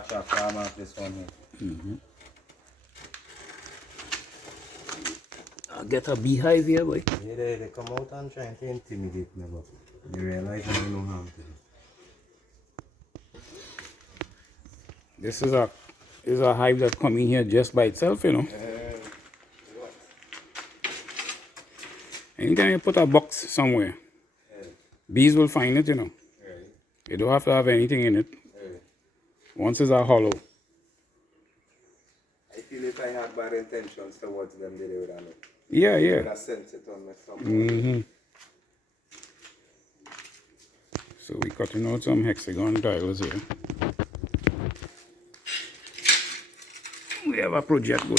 watch after I'm at this one here. I'll get a beehive here, boy. Yeah, they come out and trying to intimidate me, but they realize I don't know how to. This is a hive that come in here just by itself, you know. What? Anytime you put a box somewhere, bees will find it, you know. Right. You don't have to have anything in it. Right. Once it's a hollow. I feel if I had bad intentions towards them, they would have it. Yeah, They yeah. would have sent it on me somewhere. So we cutting out some hexagon tiles here. We have a project going.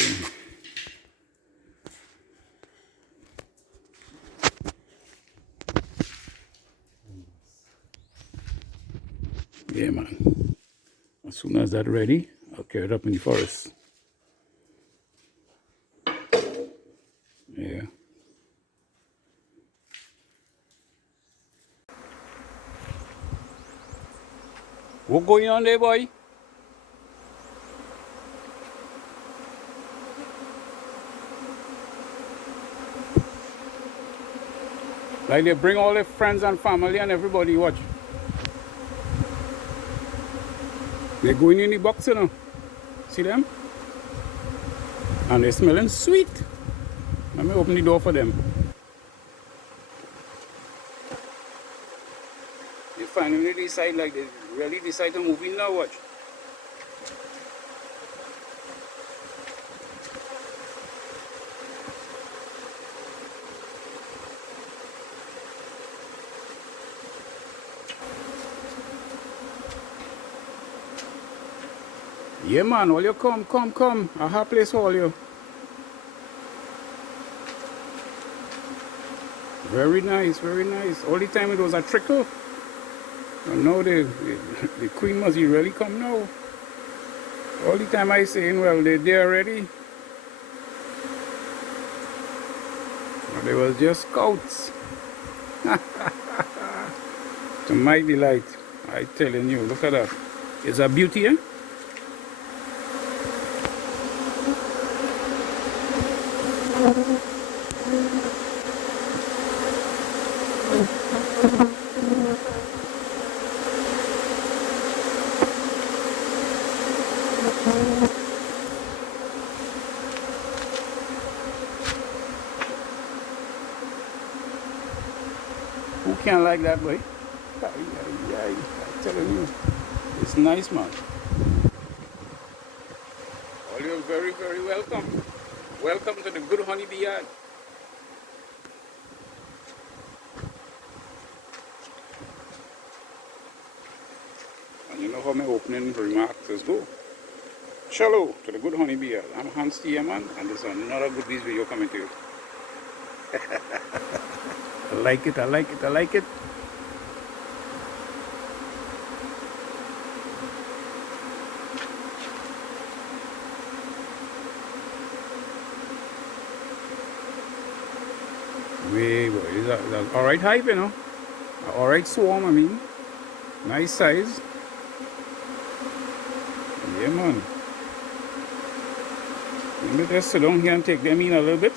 Yeah, man. As soon as that's ready, I'll carry it up in the forest. Yeah. What going on there, boy? Like they bring all their friends and family and everybody, watch. They're going in the box, you know. See them? And they're smelling sweet. Let me open the door for them. They finally decide, like they really decide to move in now, watch. Yeah, man, all you come. I have a place for all you. Very nice, very nice. All the time it was a trickle. And now the queen must really come now. All the time I saying, well, they're there already. But they was just scouts. To my delight, I telling you, look at that. It's a beauty, eh? Who can't like that, boy? I'm telling you, it's nice, man. All you're very, very welcome. Welcome to the good honeybee yard. And you know how my opening remarks is go. Shalom to the good honeybee yard. I'm H.T.Y, man, and this is another good bees video coming to you. I like it. Way, boy, it's an alright hive, you know. Alright swarm, I mean. Nice size. Yeah, man. Let me just sit down here and take them in a little bit.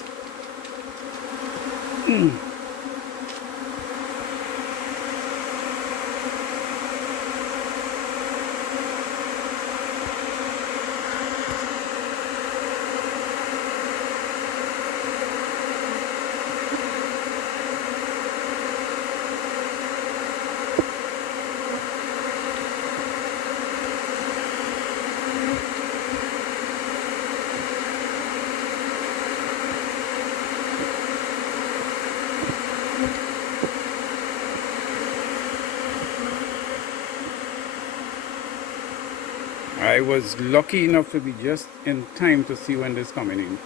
I was lucky enough to be just in time to see when this coming in.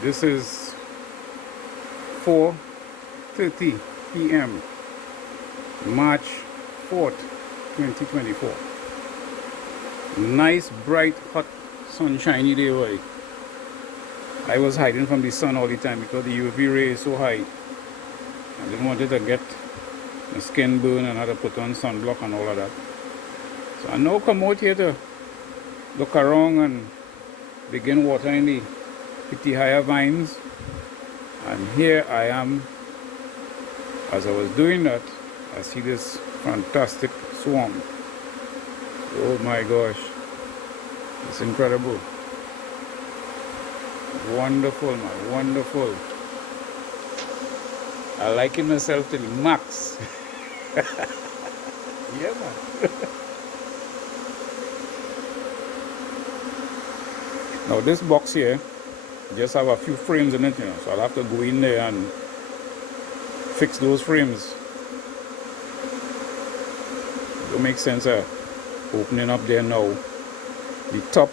This is 4:30 p.m. March 4th, 2024. Nice, bright, hot, sunshiny day, boy. I was hiding from the sun all the time because the UV ray is so high. I didn't want it to get my skin burn and I had to put on sunblock and all of that. So I now come out here to look around and begin watering the H.T.Y vines. And here I am. As I was doing that, I see this fantastic swarm. Oh my gosh, it's incredible. Wonderful, man, wonderful. I like it myself to the max. Yeah, man. Now this box here just have a few frames in it, you know, so I'll have to go in there and fix those frames. It don't make sense opening up there now. The top,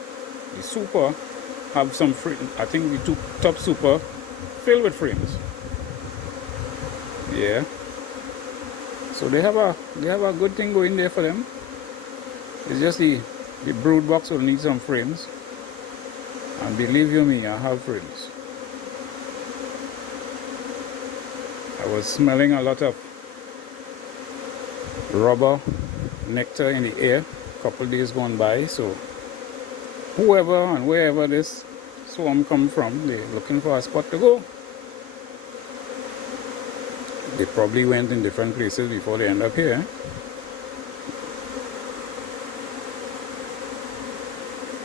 the super, have some frame. I think the two top super filled with frames. Yeah. So they have a good thing going there for them. It's just the brood box will need some frames. And believe you me, I have frames. I was smelling a lot of rubber nectar in the air a couple days gone by, so whoever and wherever this swarm come from, they're looking for a spot to go. They probably went in different places before they end up here.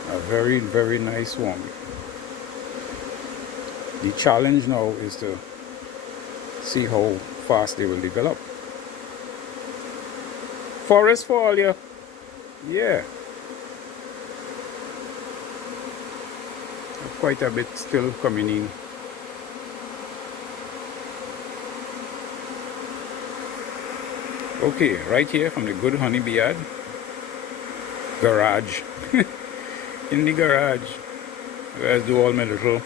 A very, very nice swarm. The challenge now is to see how fast they will develop. Forest for all you. Yeah. Quite a bit still coming in. Okay, right here from the good honeybee yard. Garage. In the garage. Where I do all my little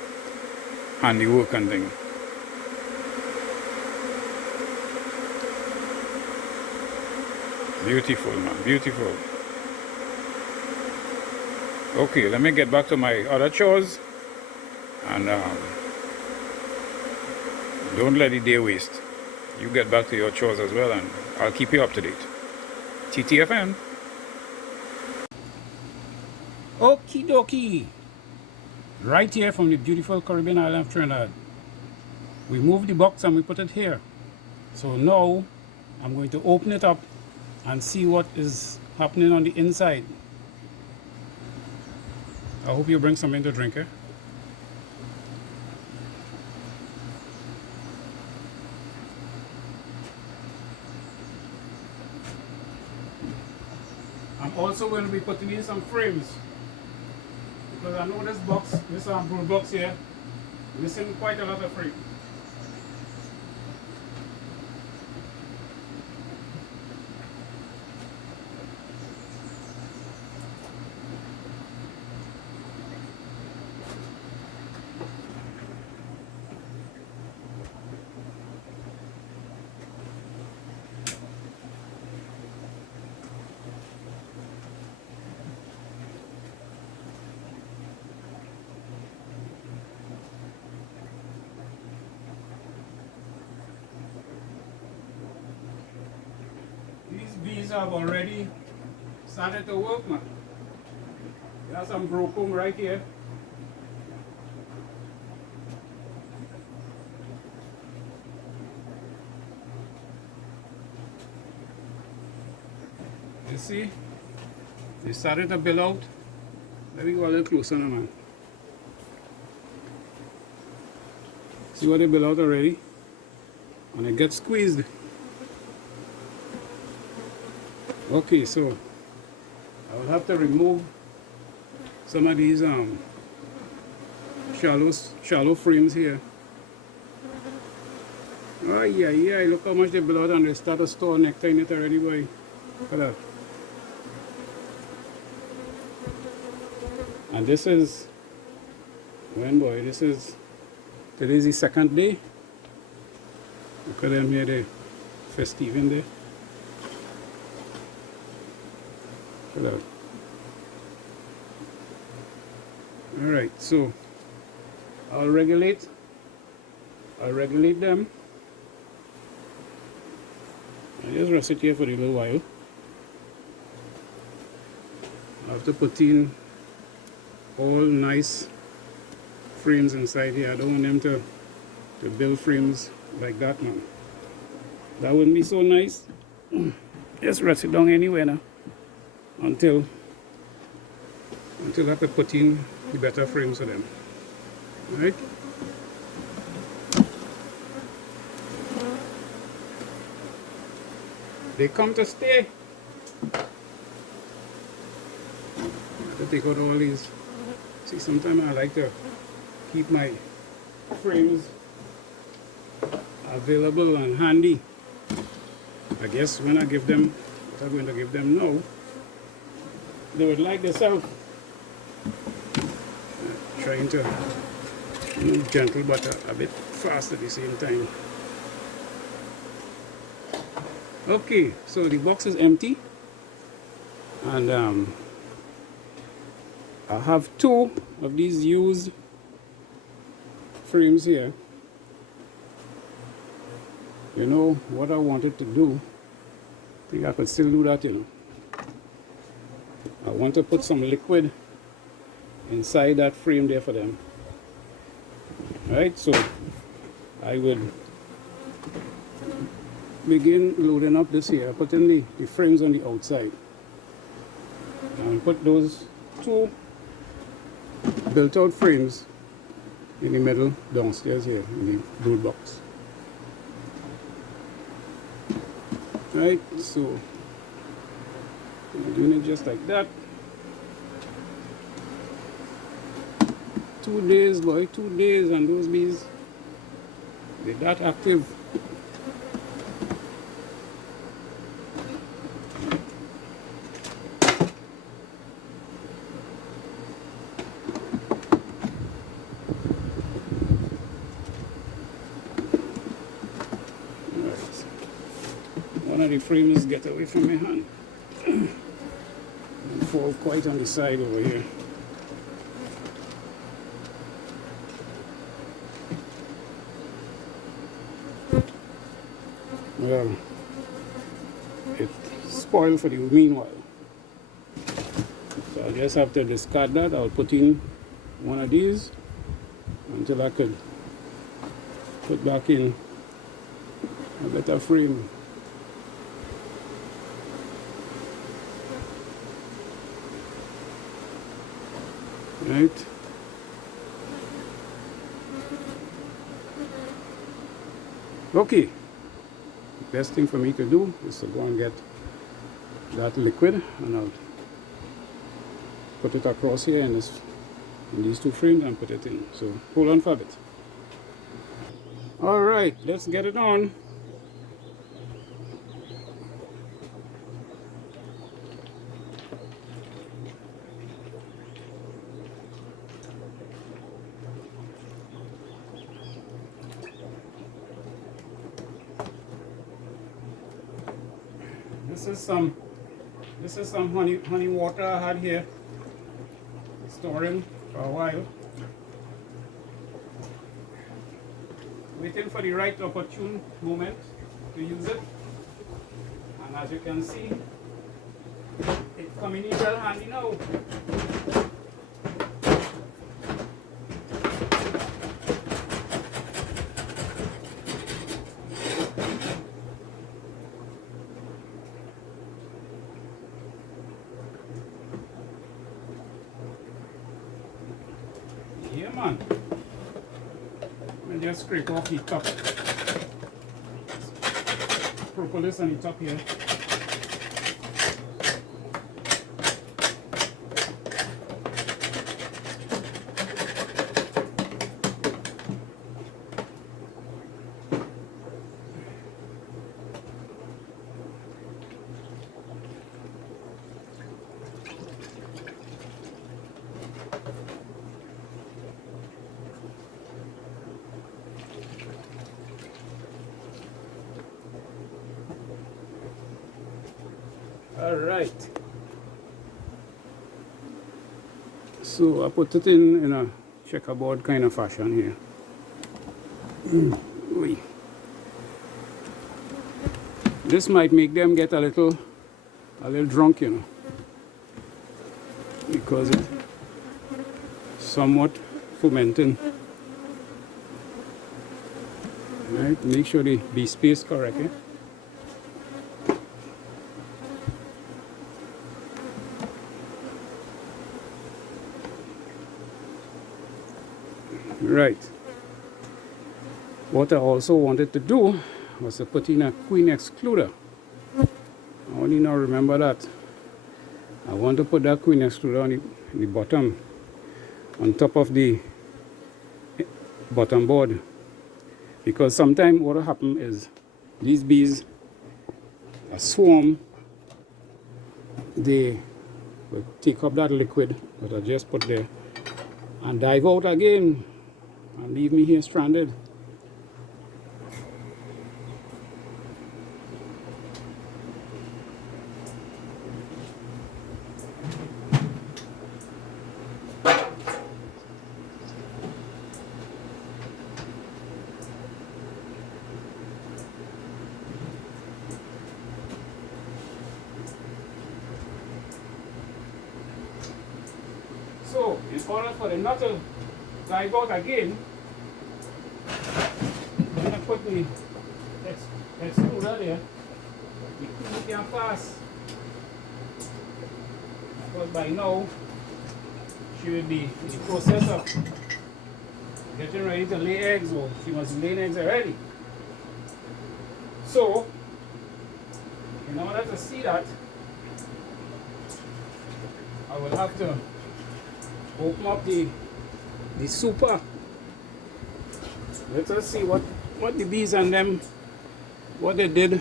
handiwork and thing. Beautiful, man, beautiful. Okay, let me get back to my other chores. And don't let the day waste. You get back to your chores as well, and I'll keep you up to date. TTFN. Okie dokie. Right here from the beautiful Caribbean island of Trinidad. We moved the box and we put it here. So now I'm going to open it up and see what is happening on the inside. I hope you bring something to drink, eh? I'm also going to be putting in some frames, because I know this box, this brood box here, missing quite a lot of frames. These bees have already started to work, man. There's some broken right here. You see? They started to build out. Let me go a little closer now, man. See what they build out already? And it gets squeezed. Okay, so I will have to remove some of these shallow frames here. Oh yeah, look how much they build out, and they start to store nectar in it already, boy. Look at that. And this is when, boy, today's the second day. Look at them here, they festive in there. Look at that. Alright, so I'll regulate them. I'll just rest it here for a little while. have to put in all nice frames inside here. I don't want them to build frames like that, man. That wouldn't be so nice. Just rest it down anywhere now until I have to put in the better frames for them. Right? They come to stay. I have to take out all these. See, sometimes I like to keep my frames available and handy. I guess when I give them what I'm going to give them now, they would like themselves. Trying to move gentle but a bit fast at the same time. Okay, so the box is empty, and I have 2 of these used frames here. You know what I wanted to do, I think I could still do that, you know. I want to put some liquid inside that frame there for them. Right, so I would begin loading up this here, putting the frames on the outside, and put those 2 built out frames in the middle downstairs here in the brood box. Right, so I'm doing it just like that. 2 days, boy, 2 days, and those bees, they're that active. One of the frames get away from my hand and fall quite on the side over here. Well, it spoiled for the meanwhile. So I'll just have to discard that. I'll put in one of these until I could put back in a better frame. Right. Okay. The best thing for me to do is to go and get that liquid, and I'll put it across here in these 2 frames and put it in. So hold on for a bit. All right, let's get it on. This is some honey water I had here storing for a while, waiting for the right opportune moment to use it. And as you can see, it's coming in well handy now. Yeah, man. Let me just scrape off the top. Propolis on the top here. All right. So I put it in a checkerboard kind of fashion here. This might make them get a little drunk, you know. because it's somewhat fermenting. Right, make sure the bee space correct. Eh? Right. What I also wanted to do was to put in a queen excluder. I only now remember that. I want to put that queen excluder on the bottom, on top of the bottom board. Because sometimes what will happen is these bees, a swarm, they will take up that liquid that I just put there and dive out again and leave me here stranded. So, in order for them not to dive out again, I'm going to put the excluder there. The queen can fast. Because by now, she will be in the process of getting ready to lay eggs, or she must be laying eggs already. So, in order to see that, I will have to open up the super. Let us see what the bees and them, what they did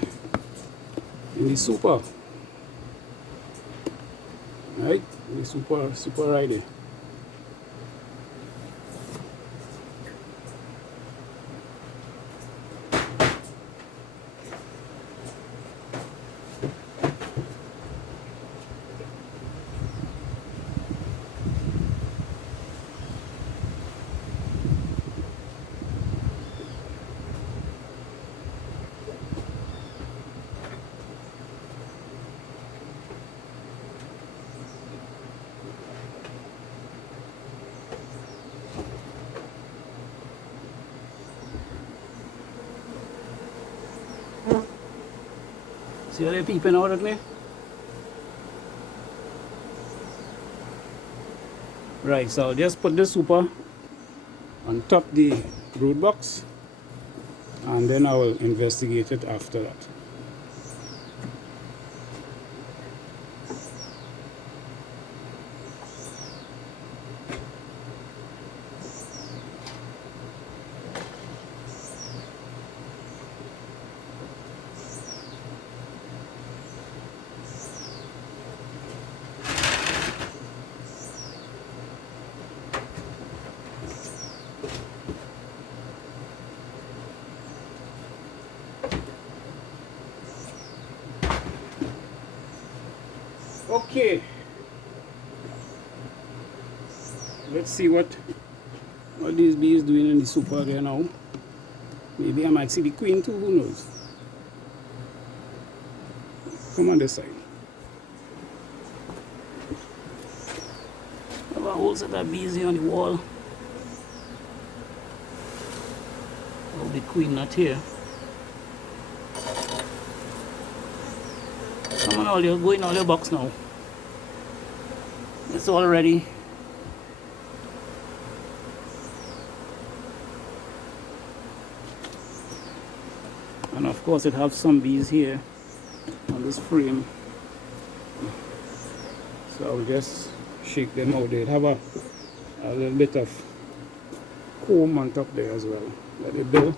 in the super. Right? The super right there. See how they're peeping out at me? Right, so I'll just put the super on top the brood box and then I will investigate it after that. Okay, let's see what these bees doing in the super there now. Maybe I might see the queen too, who knows. Come on this side. I have a whole set of bees here on the wall. Oh, the queen not here. Come on, all you go in all your box now. It's all ready. And of course it has some bees here on this frame. So I'll just shake them out. They have a little bit of comb on top there as well. Let it do.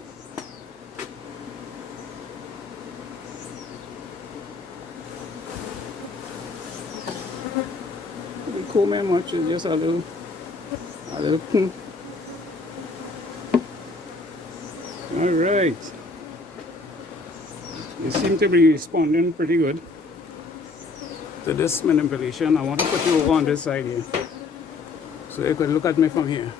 Comb very much, it's just a little comb. Alright. They seem to be responding pretty good to this manipulation. I want to put you over on this side here so you can look at me from here.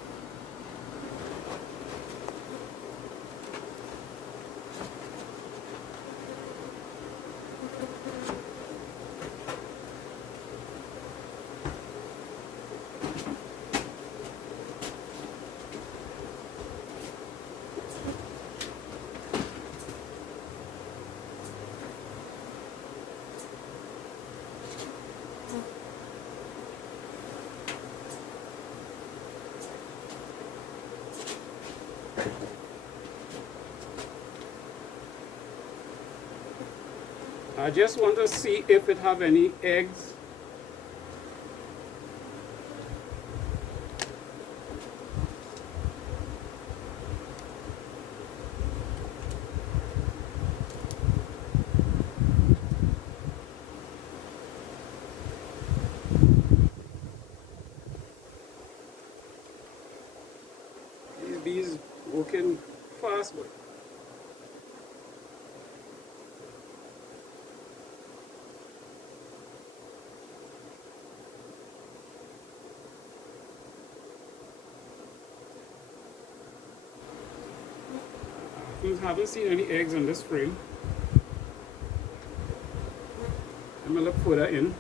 I just want to see if it have any eggs. These bees working fast, but I haven't seen any eggs on this frame. I'm gonna look further in.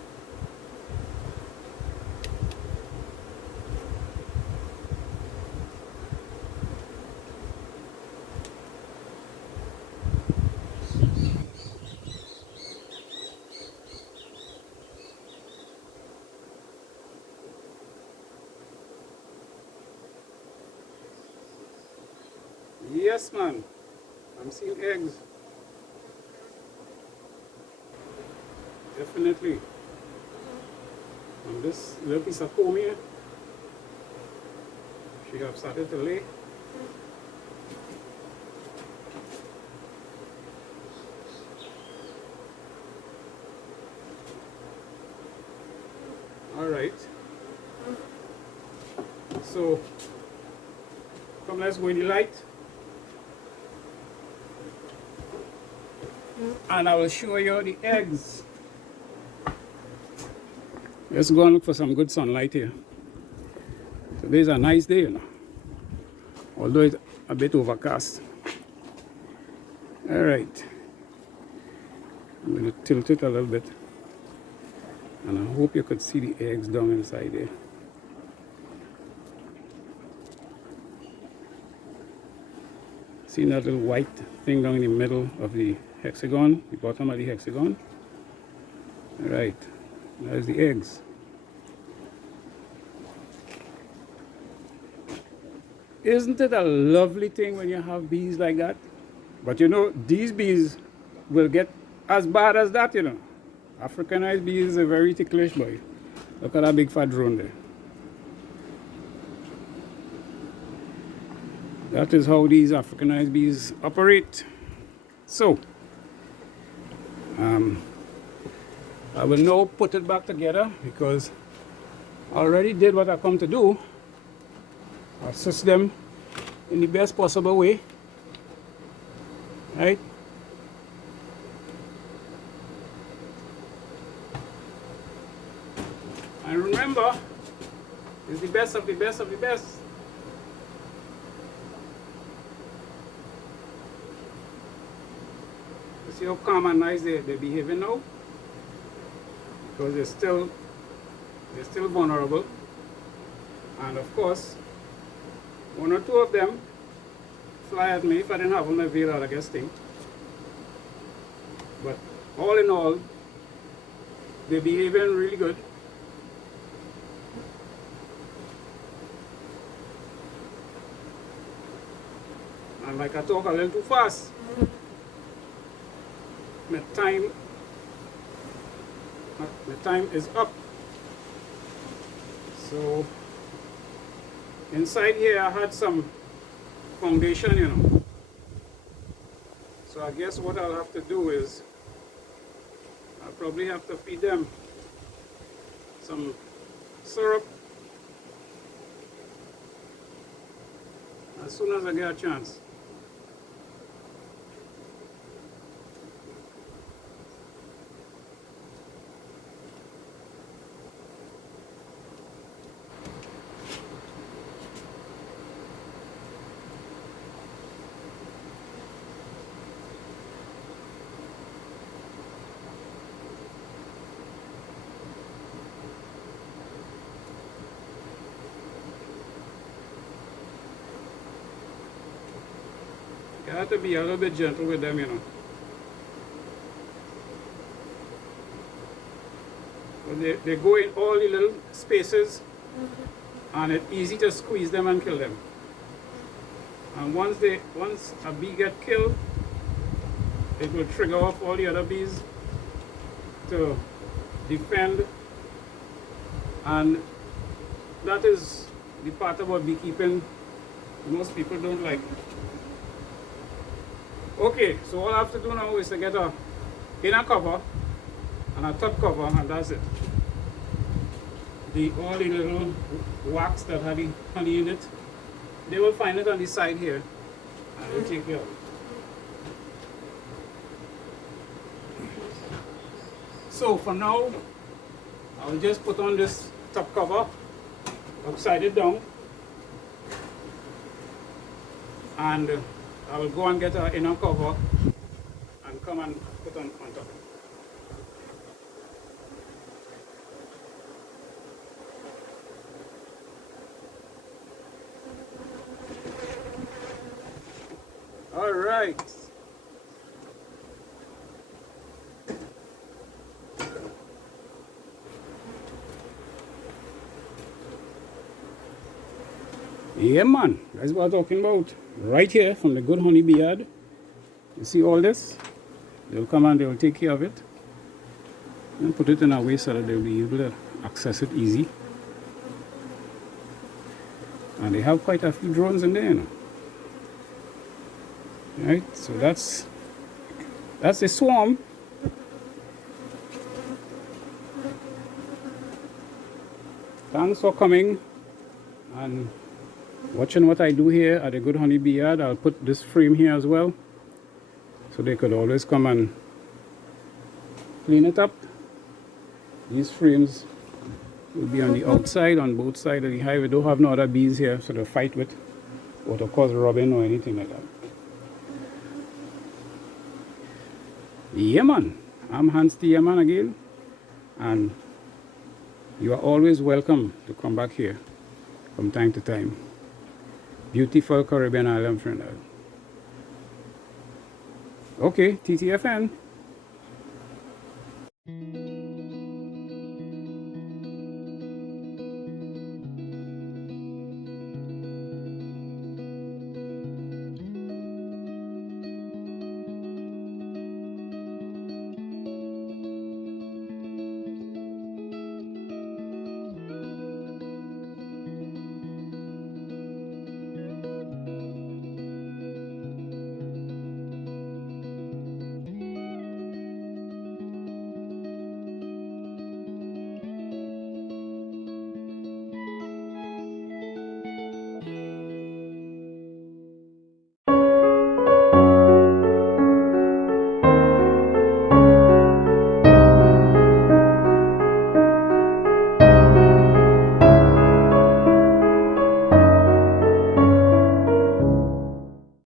Yes, man. I'm seeing eggs. Definitely. On this little piece of comb here, she have started to lay. All right. So, come, let's go in the light. And I will show you the eggs. Let's go and look for some good sunlight here. Today's a nice day, you know, although it's a bit overcast. All right. I'm going to tilt it a little bit. And I hope you could see the eggs down inside there. See that little white thing down in the middle of the hexagon, the bottom of the hexagon? All right, there's the eggs. Isn't it a lovely thing when you have bees like that? But you know, these bees will get as bad as that, you know. Africanized bees are very ticklish, boy. Look at that big fat drone there. That is how these Africanized bees operate. So, I will now put it back together because I already did what I come to do. Assist them in the best possible way. Right? And remember, it's the best of the best of the best. You see how calm and nice they're behaving now? Because they're still vulnerable. And of course, one or two of them fly at me if I didn't have on my veil, I guess thing. But all in all, they're behaving really good. And like I talk a little too fast, my time is up. So inside here I had some foundation, you know. So I guess what I'll have to do is I'll probably have to feed them some syrup as soon as I get a chance. You have to be a little bit gentle with them, you know. But they go in all the little spaces, and it's easy to squeeze them and kill them. And once a bee get killed, it will trigger off all the other bees to defend. And that is the part about beekeeping most people don't like. Okay, so all I have to do now is to get a inner cover and a top cover, and that's it. All the little wax that had the honey in it, they will find it on the side here, and we'll take care of it. So for now, I'll just put on this top cover, upside it down, and I will go and get an inner cover and come and put on top. All right. Yeah, man, that's what I'm talking about. Right here from the good honey bee yard. You see all this? They'll come and they'll take care of it and put it in a way so that they'll be able to access it easy. And they have quite a few drones in there, you know. Right, so that's the swarm. Thanks for coming and watching what I do here at the Good Honey Bee Yard. I'll put this frame here as well, so they could always come and clean it up. These frames will be on the outside, on both sides of the hive. We don't have no other bees here, so to fight with or to cause rubbing or anything like that. Yeah, man. I'm H.T.Y man again, and you are always welcome to come back here from time to time. Beautiful Caribbean island friend. Okay, TTFN.